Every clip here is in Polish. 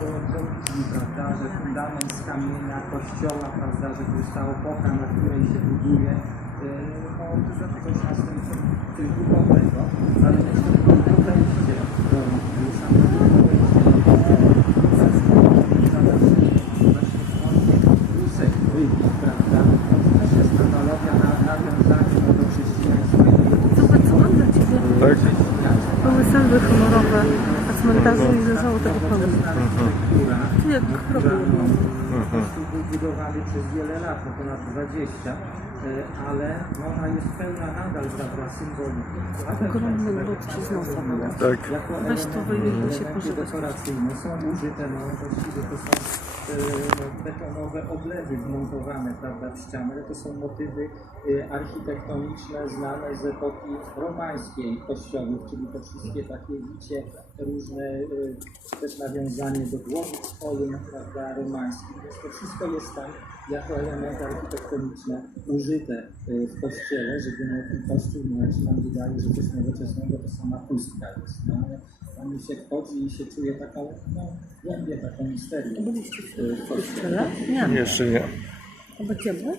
rekonstrukcji, prawda, że fundament z kamienia kościoła, prawda, że powstała epoka, na której się buduje, y, no, to dlatego nas tym coś duchowego, ale też to podejście do samego podejście? To jest analogia na nawiązanie do co mam dla Ciebie. Były sęby honorowe na cmentarzu i leżało tego pełno. Tu jak krople. no, po prostu był budowany przez wiele lat, no ponad 20, e, ale no, ona jest pełna nadal prawda, symboliki. Ogromny z nosa. Tak. Jako Weź to wyjmij, elementy się pożywać. dekoracyjne są użyte, no właściwie to są betonowe oblewy wmontowane prawda, w ścianę, ale to są motywy e, architektoniczne znane z epoki romańskiej kościołów, czyli te wszystkie takie wicie różne, e, też nawiązanie do głowy swoim, prawda, romańskim, więc to wszystko jest tam jako elementy architektoniczne użyte w kościele, żeby no, ten kościół, no, się nam wydaje, że coś nowoczesnego, to sama pustka jest, no, ale tam się wchodzi i się czuje taką, no, głębię taką misterię E, kościele. Tyle? Nie. Jeszcze nie. A będziemy?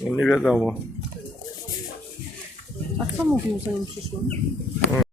No nie wiadomo. A co mówił zanim przyszłam?